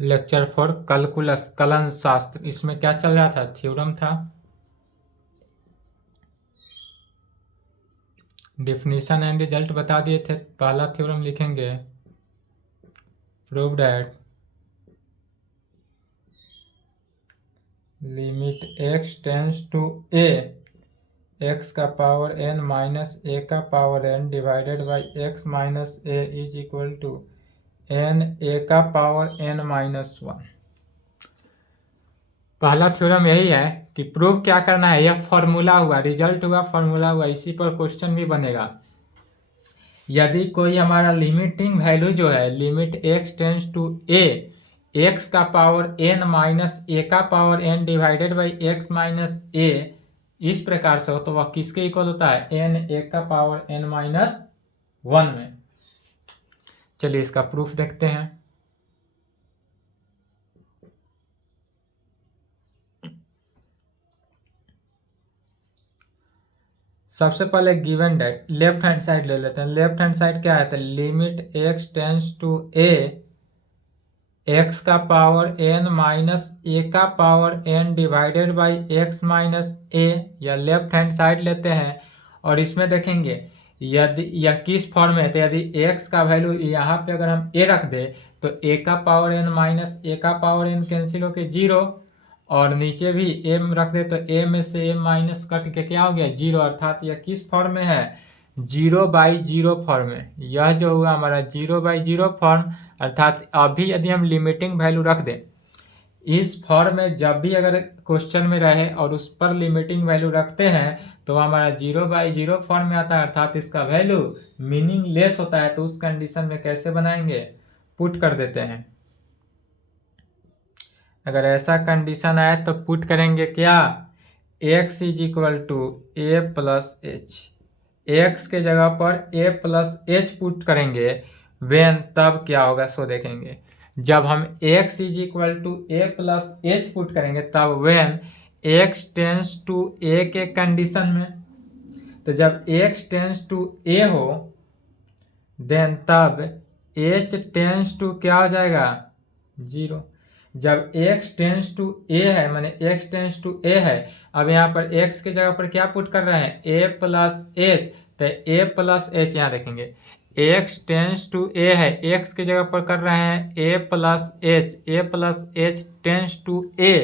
Lecture 4 calculus kiln शास्त्र। इसमें क्या चल रहा था? थ्योरम था। डिफिनीशन एंड रिजल्ट बता दिए थे। पहला थ्योरम लिखेंगे, prove that limit x tends to a x का पावर n माइनस a का power n divided by x minus a is equal to n a का पावर n माइनस 1। पहला theorem यही है कि प्रूव क्या करना है। यह फॉर्मूला हुआ, रिजल्ट हुआ, फॉर्मूला हुआ, इसी पर क्वेश्चन भी बनेगा। यदि कोई हमारा लिमिटिंग वैल्यू जो है limit x tends to a x का पावर n माइनस a का power n divided by x minus a इस प्रकार से हो तो वह किसके इक्वल होता है? n a का पावर n माइनस 1 में। चलिए इसका प्रूफ देखते हैं। सबसे पहले given that left hand side ले लेते हैं। लेफ्ट हैंड साइड क्या है? तो limit x tends to a x का पावर n माइनस a का power n divided by x minus a, या लेफ्ट हैंड साइड लेते हैं और इसमें देखेंगे यदि यह किस फॉर्म में है। तो यदि x का वैल्यू यहाँ पे अगर हम a रख दे तो a का पावर n माइनस a का पावर n कैंसिल होके 0, और नीचे भी m रख दे तो a में से m माइनस कट के क्या हो गया? 0। अर्थात यह किस फॉर्म में है? 0/0 फॉर्म में। यह जो हुआ हमारा 0/0 फॉर्म, अर्थात अभी यदि हम लिमिटिंग वैल्यू रख दें इस फॉर्म में, जब भी अगर क्वेश्चन में रहे और उस पर लिमिटिंग वैल्यू रखते हैं तो हमारा 0/0 फॉर्म में आता है, अर्थात इसका वैल्यू मीनिंगलेस होता है। तो उस कंडीशन में कैसे बनाएंगे? पुट कर देते हैं। अगर ऐसा कंडीशन आए तो पुट करेंगे क्या? x is equal to a plus h. X के जगह पर a प्लस एच पुट करेंगे वेन, तब क्या होगा सो देखेंगे। जब हम x is equal to a plus h put करेंगे तब when x tends to a के कंडीशन में। तो जब x टेंस टू a हो देन तब h टेंस टू क्या हो जाएगा? 0। जब x टेंस टू a है, माने x टेंस टू a है, अब यहाँ पर x के जगह पर क्या पुट कर रहे हैं? a plus H. तो a प्लस एच यहाँ देखेंगे x टेंस टू a है, x के जगह पर कर रहे हैं a plus h, a plus h tends to a।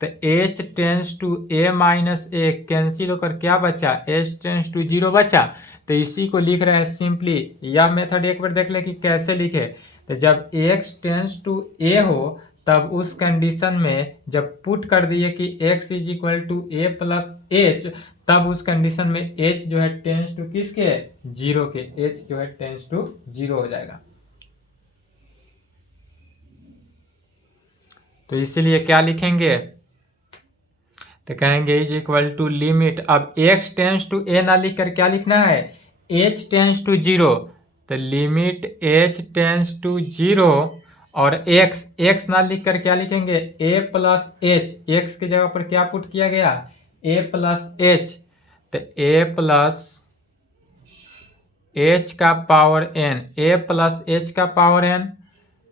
तो h tends to a minus a cancel होकर क्या बचा? h टेंस टू 0 बचा। तो इसी को लिख रहे हैं सिंपली। यह मेथड एक बार देख ले कि कैसे लिखे। तो जब x टेंस टू a हो तब उस कंडीशन में जब पुट कर दिए कि x is equal to a plus h, तब उस कंडीशन में h जो है टेंस टू किसके? 0 के। h जो है टेंस टू 0 हो जाएगा। तो इसीलिए क्या लिखेंगे? तो कहेंगे इज इक्वल टू लिमिट, अब x टेंस टू a ना लिख कर क्या लिखना है? h tends to 0। तो लिमिट h टेंस टू 0 और x ना लिख कर क्या लिखेंगे? a plus H. x के जगह पर क्या पुट किया गया? a plus H. तो a प्लस एच का power n, a plus h का पावर n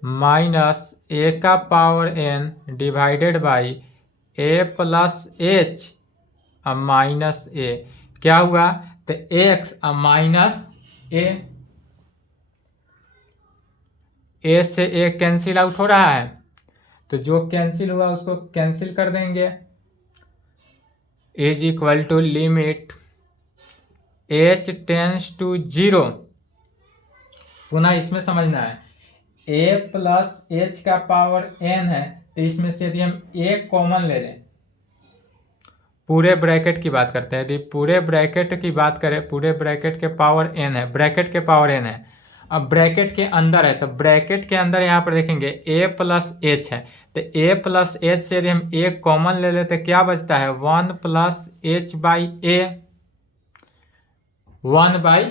माइनस a का power n divided by a plus H minus a। क्या हुआ? तो x माइनस a से a कैंसिल आउट हो रहा है, तो जो कैंसिल हुआ उसको कैंसिल कर देंगे। Is equal to limit h tends to 0। पुनः इसमें समझना है a प्लस एच का पावर n है, तो इसमें से यदि हम a कॉमन ले लें, पूरे ब्रैकेट की बात करते हैं, यदि पूरे ब्रैकेट की बात करें, पूरे ब्रैकेट के पावर n है, ब्रैकेट के पावर n है। अब ब्रैकेट के अंदर है तो ब्रैकेट के अंदर यहाँ पर देखेंगे a प्लस एच है, तो a प्लस एच से यदि हम a कॉमन ले लेते क्या बचता है? 1 plus H by A, 1 by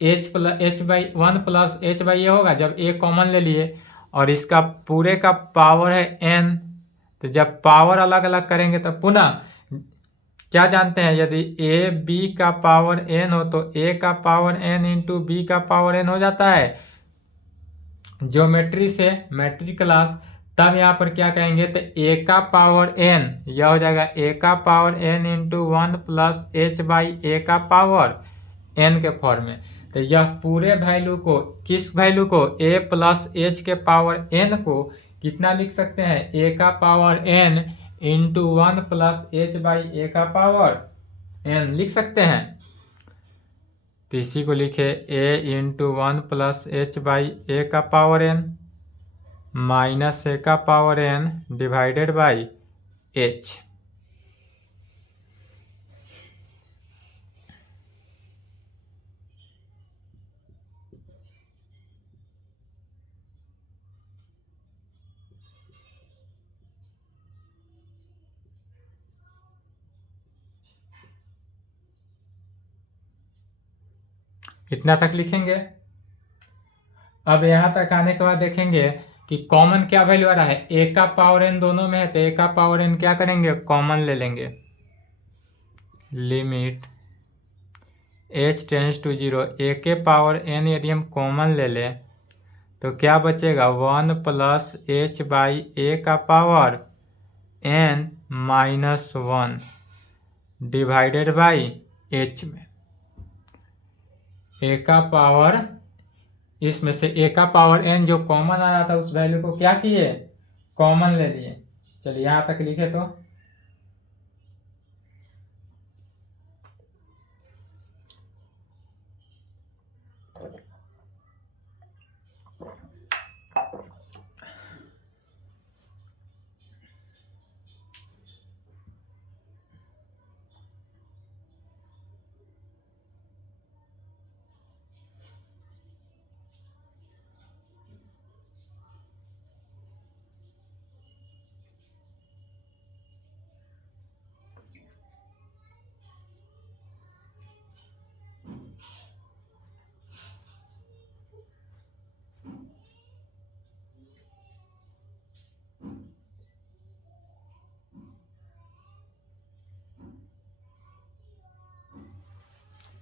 H plus H by 1 plus H by A होगा जब a कॉमन ले लिए, और इसका पूरे का पावर है n। तो जब पावर अलग अलग करेंगे तो पुनः क्या जानते हैं? यदि a b का पावर n हो तो a का पावर n इंटू b का पावर n हो जाता है ज्योमेट्री से, मैट्रिक क्लास। तब यहाँ पर क्या कहेंगे, तो ए का पावर एन, यह हो जाएगा ए का power N into 1 plus H by ए का पावर एन के फॉर्म में। तो यह पूरे वैल्यू को, किस वैल्यू को, ए प्लस एच के पावर एन को कितना लिख सकते हैं, ए का power N into 1 plus H by ए का पावर एन लिख सकते हैं। तो इसी को लिखे a into 1 plus H by ए का पावर एन माइनस ए का power n divided by h. इतना तक लिखेंगे। अब यहाँ तक आने के बाद देखेंगे कि कॉमन क्या वैल्यू आ रहा है, ए का पावर एन दोनों में है, तो ए का पावर एन क्या करेंगे, कॉमन ले लेंगे। लिमिट एच टेंस टू 0, ए के पावर एन यदि हम कॉमन ले लें तो क्या बचेगा, 1 प्लस एच बाई ए का power n minus 1 divided by h में। ए का पावर, इसमें से ए का पावर एन जो कॉमन आ रहा था उस वैल्यू को क्या किए, कॉमन ले लिए। चलिए यहाँ तक लिखे तो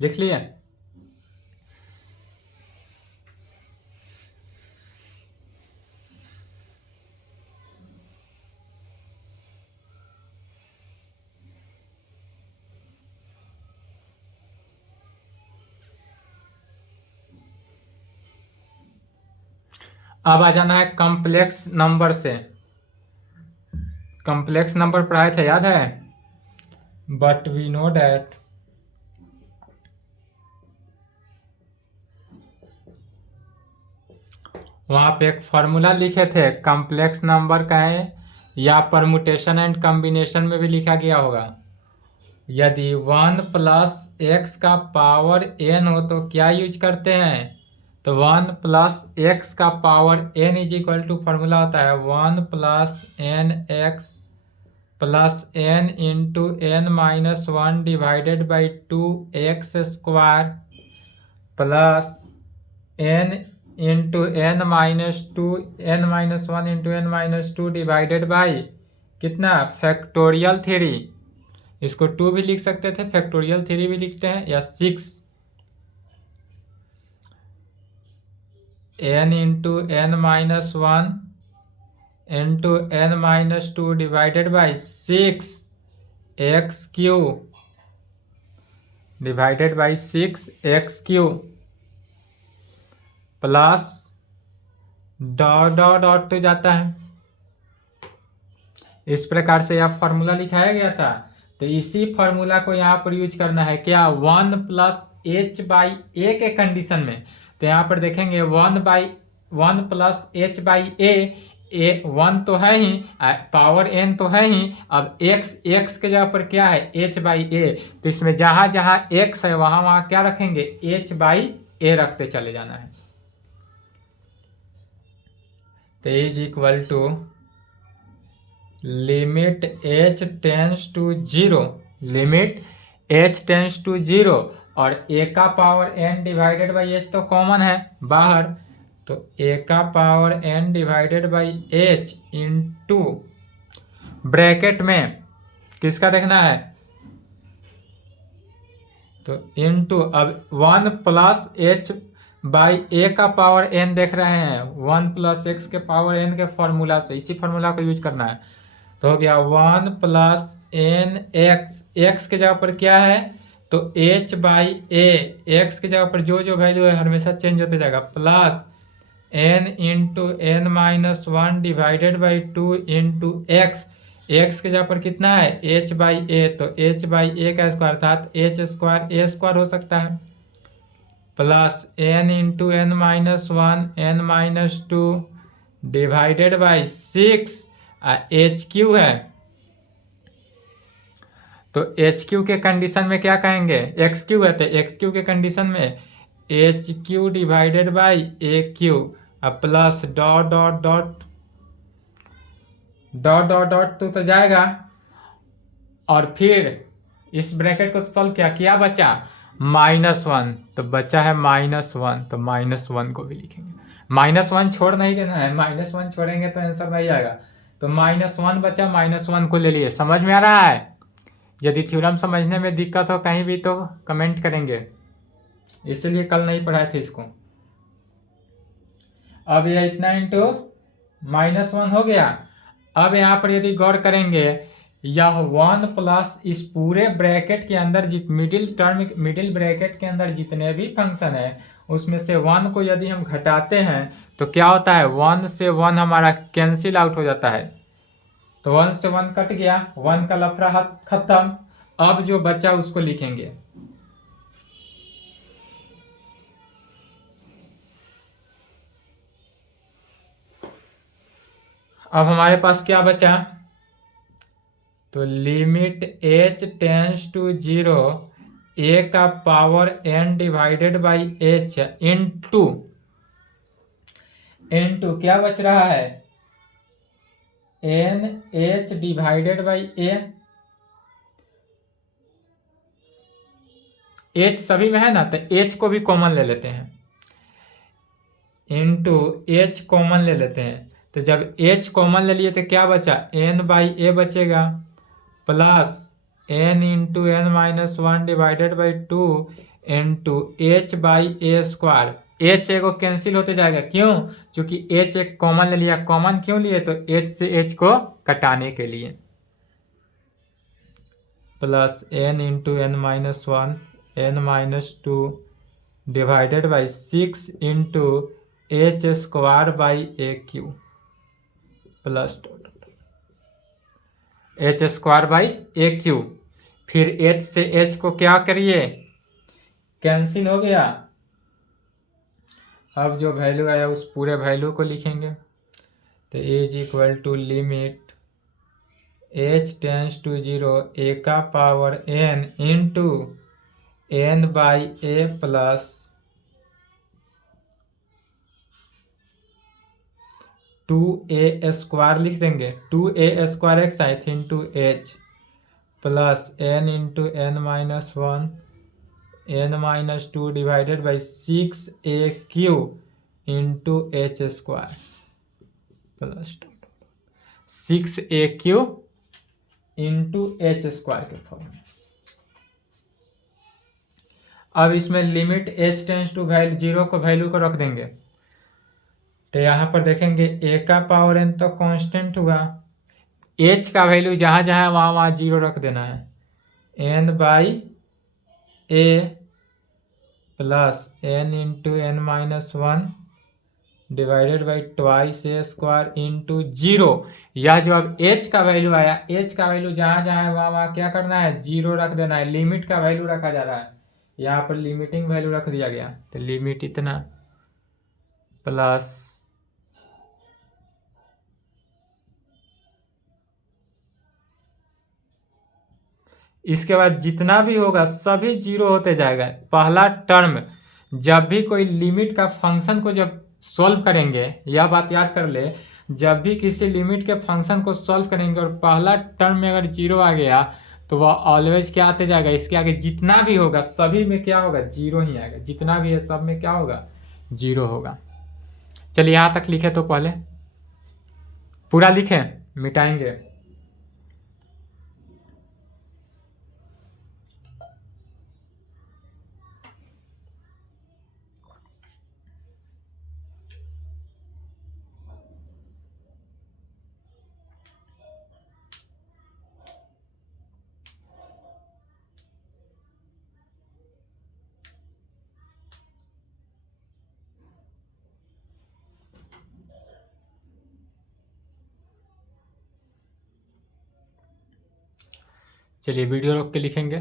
लिख लिए। अब आ जाना है कॉम्प्लेक्स नंबर से। कॉम्प्लेक्स नंबर पढ़ाए थे, याद है, बट वी नो डैट वहाँ पे एक फॉर्मूला लिखे थे कॉम्प्लेक्स नंबर का है, या परमुटेशन एंड कॉम्बिनेशन में भी लिखा गया होगा। यदि 1 प्लस एक्स का पावर एन हो तो क्या यूज करते हैं, तो 1 प्लस एक्स का power n is equal to formula होता है 1 plus n x plus n into n minus 1 divided by 2x square plus n into n minus 2 n minus 1 into n minus 2 divided by कितना, factorial 3। इसको 2 भी लिख सकते थे, factorial 3 भी लिखते हैं, या 6 n into n minus 1 into n minus 2 divided by 6 x cube divided by 6 x cube plus dot dot dot तो जाता है। इस प्रकार से यह फॉर्मूला लिखाया गया था। तो इसी फॉर्मूला को यहाँ पर यूज करना है क्या, 1 प्लस एच बाई ए के कंडीशन में। तो यहाँ पर देखेंगे 1 प्लस एच बाई ए 1 तो है ही, पावर एन तो है ही। अब एक्स के जगह पर क्या है, एच बाई ए। तो इसमें जहाँ जहाँ एक्स है वहाँ वहाँ क्या रखेंगे, एच बाई ए रखते चले जाना है। तो is equal to limit h tends to 0, limit h tends to 0 और ए का power n divided by h तो कॉमन है बाहर, तो ए का power n divided by h into bracket में किसका देखना है, तो इंटू अब 1 प्लस एच बाई ए का पावर एन देख रहे हैं, 1 प्लस एक्स के पावर एन के फॉर्मूला से, इसी फॉर्मूला को यूज करना है। तो हो गया 1 प्लस एन एक्स, एक्स के जगह पर क्या है तो एच बाई ए, एक्स की जगह पर जो जो वैल्यू है हमेशा चेंज होते जाएगा, plus n into n minus 1 divided by 2 into x, x की जगह पर कितना है एच बाई ए, तो एच बाई ए का स्क्वायर अर्थात एच स्क्वायर ए स्क्वायर हो सकता है, plus n into n minus 1 n minus 2 divided by 6, h cube है तो एच क्यू के कंडीशन में क्या कहेंगे, एक्स क्यू है तो एक्स क्यू के कंडीशन में H Q divided by A Q, अब plus dot dot dot dot dot dot तो जाएगा, और फिर इस ब्रैकेट को सॉल्व किया बचा -1, तो बचा है -1, तो -1 को भी लिखेंगे, -1 छोड़ नहीं देना है, -1 छोड़ेंगे तो आंसर नहीं आएगा, तो -1 बचा, -1 को ले लिए। समझ में आ रहा है? यदि थ्योरम समझने में दिक्कत हो कहीं भी तो कमेंट करेंगे, इसलिए कल नहीं पढ़ाए थे इसको। अब यह इतना इंटू -1 हो गया। अब यहाँ पर यदि गौर करेंगे, यह 1 प्लस इस पूरे ब्रैकेट के अंदर मिडिल ब्रैकेट के अंदर जितने भी फंक्शन है उसमें से 1 को यदि हम घटाते हैं तो क्या होता है, 1 से 1 हमारा कैंसिल आउट हो जाता है, तो 1 से 1 कट गया, 1 का लफड़ा खत्म। अब जो बचा उसको लिखेंगे, अब हमारे पास क्या बचा, तो limit h tends to 0 a का power n divided by h into क्या बच रहा है n h divided by a, h सभी में है ना तो h को भी कॉमन ले लेते हैं, इनटू h कॉमन ले लेते हैं, तो जब h कॉमन ले लिए तो क्या बचा n बाई a बचेगा, plus n into n minus 1 divided by 2 into h by a square, h को कैंसिल होते जाएगा, क्यों, क्योंकि h एक कॉमन ले लिया, कॉमन क्यों लिए तो h से h को कटाने के लिए, plus n into n minus 1 n minus 2 divided by 6 into h square by A cube, plus h square by A cube, फिर एच से एच को क्या करिए कैंसिल हो गया। अब जो वैल्यू आया उस पूरे वैल्यू को लिखेंगे, तो is equal to limit h tends to 0 a का power n into n by a plus 2a square लिख देंगे, 2a स्क्वायर एक्स आई थी into h plus n into n minus 1 n minus 2 divided by 6a³ into h square plus 6a³ into h square के form में। अब इसमें limit h tends to value 0 को value को रख देंगे, तो यहाँ पर देखेंगे a का पावर n तो कांस्टेंट हुआ, h का वैल्यू जहाँ जहाँ वहाँ वहाँ 0 रख देना है, n by a plus n into n minus 1 divided by twice a square into 0, यह जो अब h का वैल्यू आया, h का वैल्यू जहाँ जहाँ है वहाँ वहाँ क्या करना है 0 रख देना है, लिमिट का वैल्यू रखा जा रहा है, यहाँ पर लिमिटिंग वैल्यू रख दिया गया, तो लिमिट इतना प्लस इसके बाद जितना भी होगा सभी 0 होते जाएगा। पहला टर्म जब भी कोई लिमिट का फंक्शन को जब सॉल्व करेंगे, यह बात याद कर ले, जब भी किसी लिमिट के फंक्शन को सॉल्व करेंगे और पहला टर्म में अगर 0 आ गया तो वह ऑलवेज क्या आते जाएगा, इसके आगे जितना भी होगा सभी में क्या होगा 0 ही आएगा, जितना भी है सब में क्या होगा 0 होगा। चलिए यहाँ तक लिखे, तो पहले पूरा लिखें, मिटाएंगे। चलिए वीडियो रोक के लिखेंगे।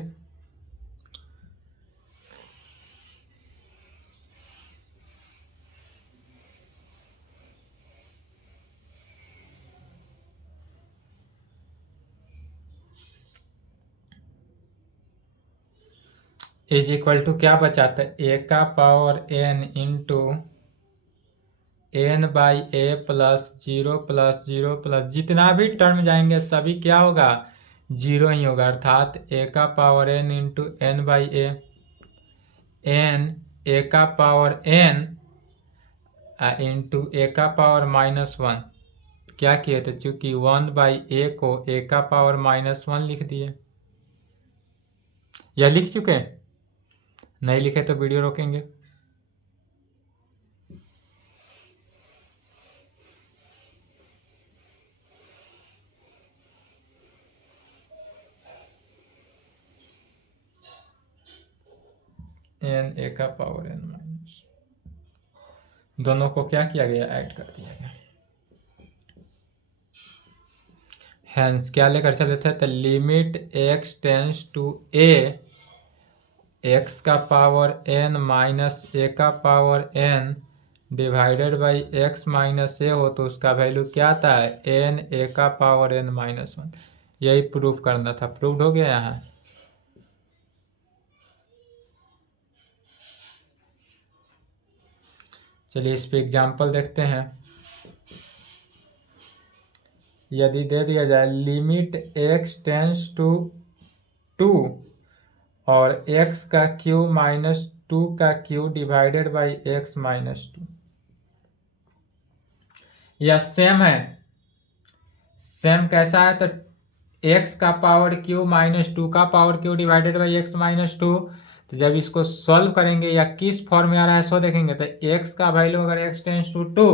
इज इक्वल टू क्या बचाता है, ए का power n into n by a plus zero plus जितना भी टर्म जाएंगे सभी क्या होगा, जीरो ही होगा। अर्थात ए का power n into n by a, n a का पावर n इंटू ए का पावर -1 क्या किए थे, चूंकि 1/a को ए का पावर -1 लिख दिए। यह लिख चुके, नहीं लिखे तो वीडियो रोकेंगे। n a का पावर n माइनस, दोनों को क्या किया गया, ऐड कर दिया गया। हैंस क्या लेकर चले थे, तो limit x tends to a, x का पावर n माइनस a का power n divided by x minus a हो तो उसका वैल्यू क्या आता है, n a का पावर n -1। यही प्रूफ करना था, प्रूव्ड हो गया यहाँ। चलिए इस पे एग्जाम्पल देखते हैं। यदि दे दिया जाए लिमिट x टेंस टू 2 और x का क्यू माइनस 2 का Q divided by x minus 2, यह सेम है। सेम कैसा है, तो x का पावर क्यू माइनस 2 का power Q divided by x minus 2। तो जब इसको सॉल्व करेंगे या किस फॉर्म में आ रहा है सो देखेंगे, तो x का वैल्यू अगर x टेंस टू 2,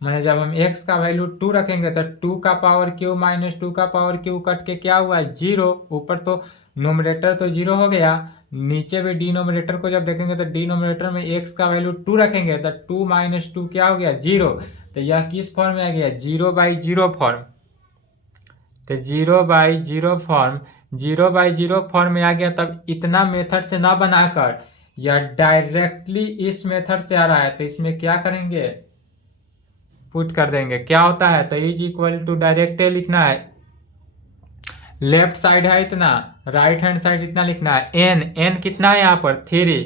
मैंने जब हम x का वैल्यू 2 रखेंगे तो 2 का पावर क्यू माइनस 2 का पावर क्यू कट के क्या हुआ, 0। ऊपर तो नोमिनेटर तो 0 हो गया, नीचे भी डिनोमिनेटर को जब देखेंगे तो डिनोमिनेटर में x का वैल्यू 2 रखेंगे तो 2 माइनस 2 क्या हो गया, 0। तो यह किस फॉर्म में आ गया, 0/0 फॉर्म। तो 0/0 फॉर्म, 0/0 फॉर्म में आ गया। तब इतना मेथड से ना बनाकर या डायरेक्टली इस मेथड से आ रहा है तो इसमें क्या करेंगे, पुट कर देंगे। क्या होता है, तो इज इक्वल टू डायरेक्ट लिखना है, लेफ्ट साइड है इतना, राइट हैंड साइड इतना लिखना है। n कितना है यहाँ पर 3,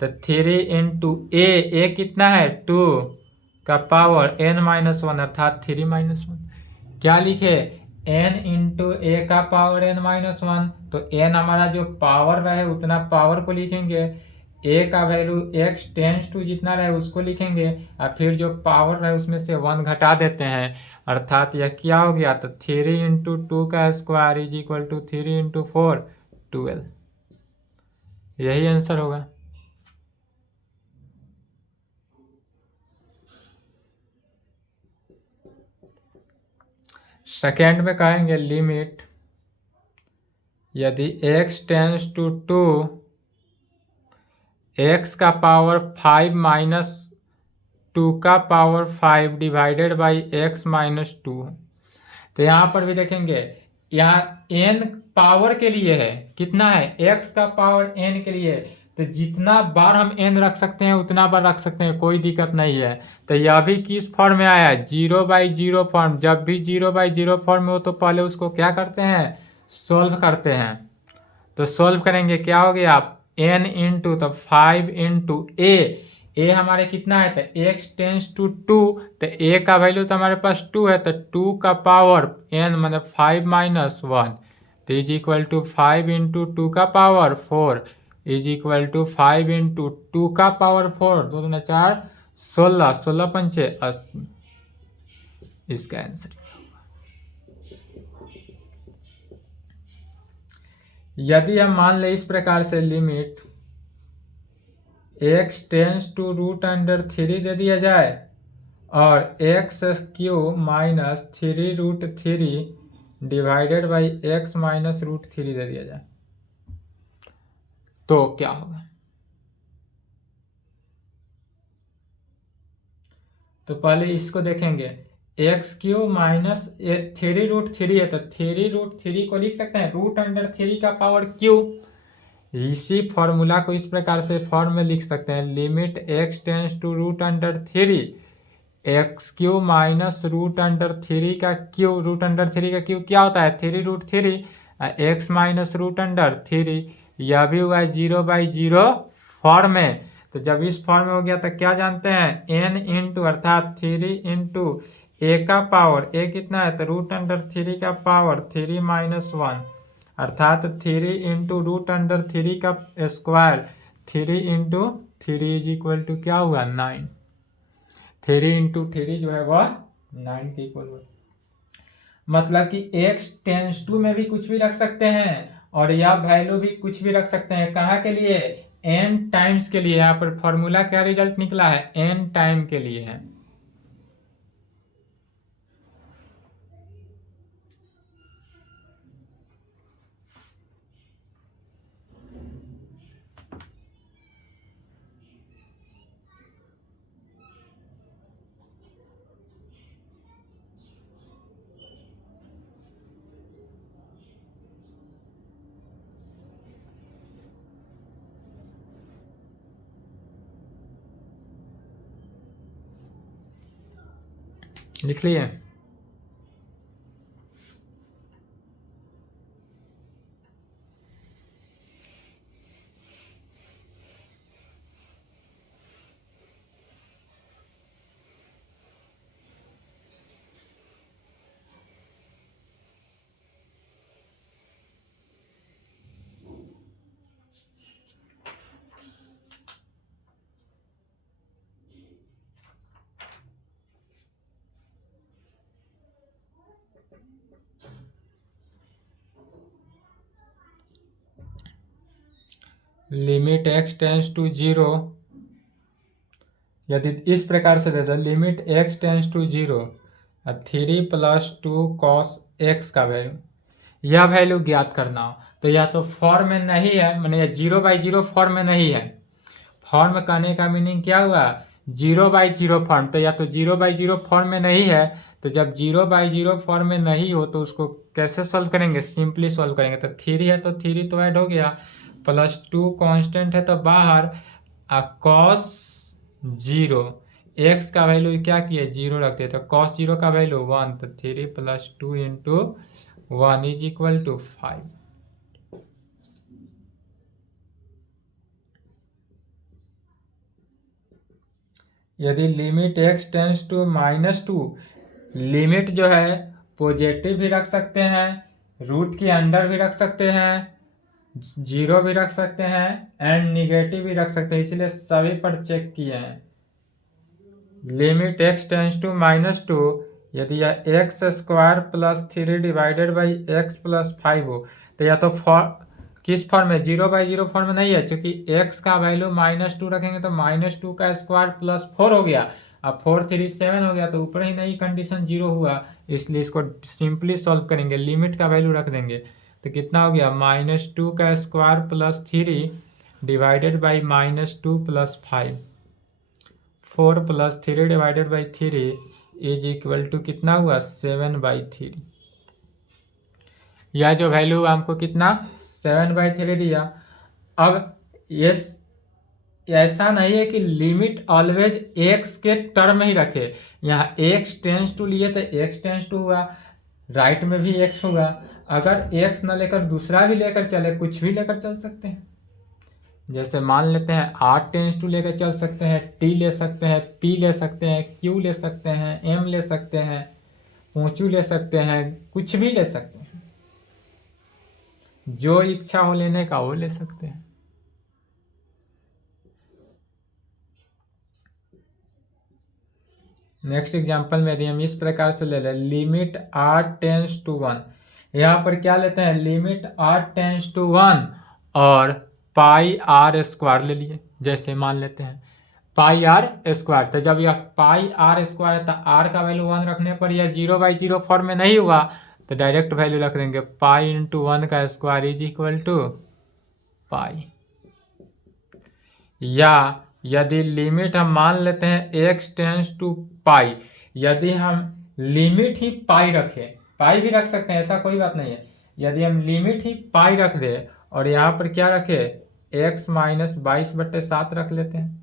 तो 3 इंटू ए कितना है 2 का पावर n-1 अर्थात 3-1। क्या लिखे, n इंटू ए का पावर n-1, तो n हमारा जो पावर रहे उतना पावर को लिखेंगे, a का वैल्यू x टेंस टू जितना रहे उसको लिखेंगे, और फिर जो पावर रहे उसमें से 1 घटा देते हैं। अर्थात यह क्या हो गया, तो 3 इंटू 2 का square is equal to 3 into 4 12। यही आंसर होगा। सेकेंड में कहेंगे लिमिट यदि x टेंस टू 2, x का पावर 5 माइनस 2 का power 5 divided by x minus 2। तो यहाँ पर भी देखेंगे, यहाँ n पावर के लिए है, कितना है, x का पावर n के लिए, तो जितना बार हम n रख सकते हैं उतना बार रख सकते हैं, कोई दिक्कत नहीं है। तो यह भी किस फॉर्म में आया है, 0/0 फॉर्म। जब भी 0/0 फॉर्म में हो तो पहले उसको क्या करते हैं, सोल्व करते हैं। तो सोल्व करेंगे, क्या हो गया, n इंटू तो 5 इंटू ए हमारे कितना है, तो x टेंस टू 2, तो a का वैल्यू तो हमारे पास 2 है, तो 2 का पावर n मतलब 5-1, तो इज इक्वल टू 5 इंटू 2 का power 4 is equal to 5 into 2 का पावर 4, 2 दूना 4, 16, 16 पंचे 80। इसका आंसर यदि हम मान ले इस प्रकार से लिमिट x टेंस टू √3 दे दिया जाए और x³ minus 3√3 divided by x minus √3 दे दिया जाए तो क्या होगा। तो पहले इसको देखेंगे, एक्स क्यू माइनस 3√3 है तो 3√3 को लिख सकते हैं √3 का पावर क्यू। इसी फॉर्मूला को इस प्रकार से फॉर्म में लिख सकते हैं, limit x tends to √3 x cube minus √3 का क्यू। √3 का क्यू क्या होता है 3√3, एक्स माइनस √3, यह भी हुआ 0/0 फॉर्म में। तो जब इस फॉर्म में हो गया तो क्या जानते हैं n इंटू अर्थात 3 इंटू ए का पावर, ए कितना है तो √3 का पावर 3 - 1 अर्थात 3 इंटू √3 का square, 3 into 3 is equal to क्या हुआ 9। 3 इंटू 3 जो है वह 9 के इक्वल हुआ। मतलब कि x टेंस टू में भी कुछ भी रख सकते हैं और यह वैल्यू भी कुछ भी रख सकते हैं। कहाँ के लिए n टाइम्स के लिए। यहाँ पर फॉर्मूला क्या रिजल्ट निकला है n टाइम के लिए है। लिख लिए। लिमिट x टेंस टू 0, यदि इस प्रकार से दे दो limit x tends to 0 3 + 2 cos x का वैल्यू, यह वैल्यू ज्ञात करना हो तो या तो फॉर्म में नहीं है, मैंने 0/0 फॉर्म में नहीं है। फॉर्म करने का मीनिंग क्या हुआ 0/0 फॉर्म, तो या तो 0/0 फॉर्म में नहीं है। तो जब 0/0 फॉर्म में नहीं हो तो उसको कैसे सॉल्व करेंगे, सिंपली सॉल्व करेंगे। तो 3 है तो 3 तो ऐड हो गया, +2 कांस्टेंट है तो बाहर, cos 0 x का वैल्यू क्या किए 0 रखते तो cos 0 का वैल्यू 1, तो 3 + 2 इंटू 1 इज इक्वल टू 5। यदि limit x tends to -2, limit जो है पॉजिटिव भी रख सकते हैं, रूट के अंडर भी रख सकते हैं, 0 भी रख सकते हैं एंड निगेटिव भी रख सकते हैं, इसलिए सभी पर चेक किए हैं। लिमिट x टेंस टू -2 यदि यह x² + 3 डिवाइडेड बाई x + 5 हो तो या तो किस फॉर्म में 0/0 फॉर्म में नहीं है, क्योंकि x का वैल्यू -2 रखेंगे तो -2 का स्क्वायर +4 हो गया, अब 4 3 7 हो गया तो ऊपर ही नहीं कंडीशन 0 हुआ, इसलिए इसको सिंपली सॉल्व करेंगे, लिमिट का वैल्यू रख देंगे तो कितना हो गया -2 का square +3 divided by -2 + 5, 4 + 3 divided by 3 is equal to कितना हुआ 7/3। यह जो वैल्यू हमको कितना 7/3 दिया। अब ये ऐसा नहीं है कि लिमिट ऑलवेज x के टर्म में ही रखे, यहाँ x टेंस टू लिए तो x टेंस टू हुआ, राइट में भी x होगा। अगर x न लेकर दूसरा भी लेकर चले, कुछ भी लेकर चल सकते हैं, जैसे मान लेते हैं r टेंस टू लेकर चल सकते हैं, t ले सकते हैं, p ले सकते हैं, q ले सकते हैं, m ले सकते हैं, ऊंचू ले सकते हैं, कुछ भी ले सकते हैं, जो इच्छा हो लेने का वो ले सकते हैं। नेक्स्ट एग्जांपल में यदि हम इस प्रकार से ले लें लिमिट r टेंस टू 1, यहाँ पर क्या लेते हैं लिमिट r टेंस टू 1 और πr² ले लिए, जैसे मान लेते हैं πr², तो जब यह πr² है तो r का वैल्यू 1 रखने पर यह 0/0 फॉर्म में नहीं हुआ तो डायरेक्ट वैल्यू रख देंगे π × 1 का स्क्वायर इज इक्वल टू π। या यदि लिमिट हम मान लेते हैं x टेंस टू पाई, यदि हम लिमिट ही पाई रखें, पाई भी रख सकते हैं, ऐसा कोई बात नहीं है। यदि हम लिमिट ही पाई रख दे और यहाँ पर क्या रखे, x माइनस 22/7 रख लेते हैं।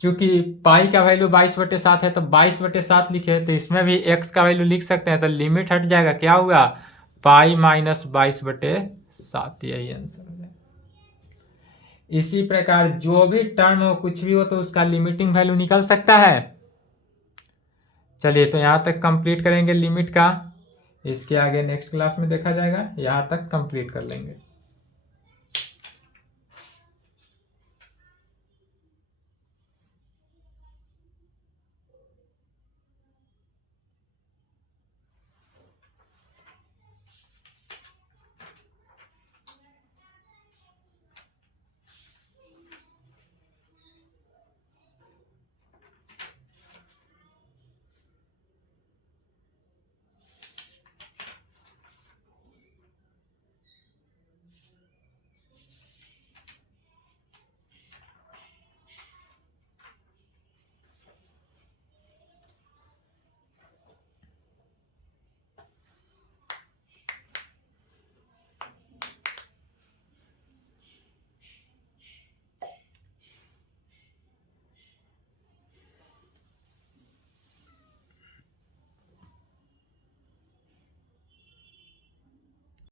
चूंकि पाई का वैल्यू 22/7 है तो 22/7 लिखे, तो इसमें भी x का वैल्यू लिख सकते हैं, तो लिमिट हट जाएगा, क्या हुआ, पाई माइनस 22/7, यही आंसर हो जाएगा। इसी प्रकार जो भी टर्म हो, कुछ भी हो, तो उसका लिमिटिंग वैल्यू निकल सकता है। चलिए, तो यहाँ तक कंप्लीट करेंगे लिमिट का, इसके आगे नेक्स्ट क्लास में देखा जाएगा, यहाँ तक कंप्लीट कर लेंगे।